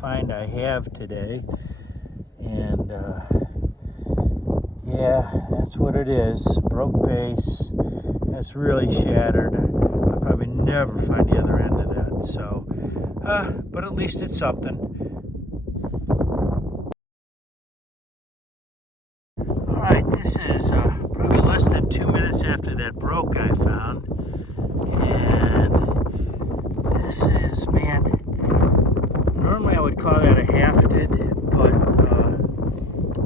find I have today. And yeah, that's what it is. Broke base. That's really shattered. I'll probably never find the other end of that. So, but at least it's something. Alright, this is probably less than 2 minutes after that broke I found. And this is, man, normally I would call that a hafted, but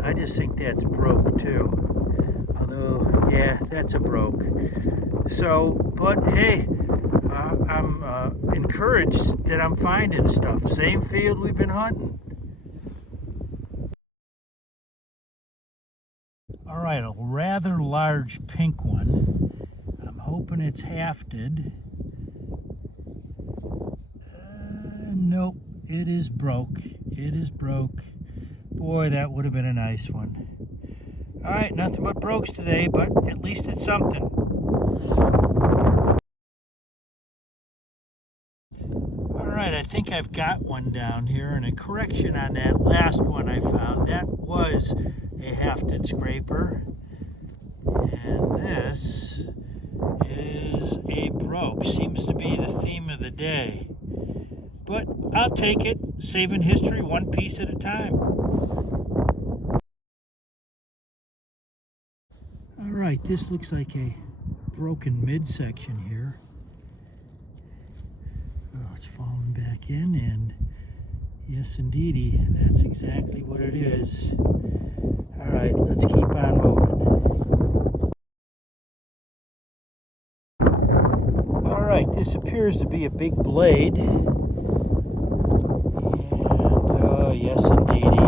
I just think that's broke too. Although, yeah, that's a broke. So, but hey, I'm encouraged that I'm finding stuff. Same field we've been hunting. All right, a rather large pink one. I'm hoping it's hafted. Nope, it is broke. It is broke. Boy, that would have been a nice one. All right, nothing but brokes today, but at least it's something. All right, I think I've got one down here, and a correction on that last one I found. That was a hafted scraper, and this is a broke. Seems to be the theme of the day. But I'll take it, saving history one piece at a time. All right, this looks like a broken midsection here. Oh, it's falling back in, and yes, indeedy, that's exactly what it is. All right, let's keep on moving. All right, this appears to be a big blade. And, yes, indeedy,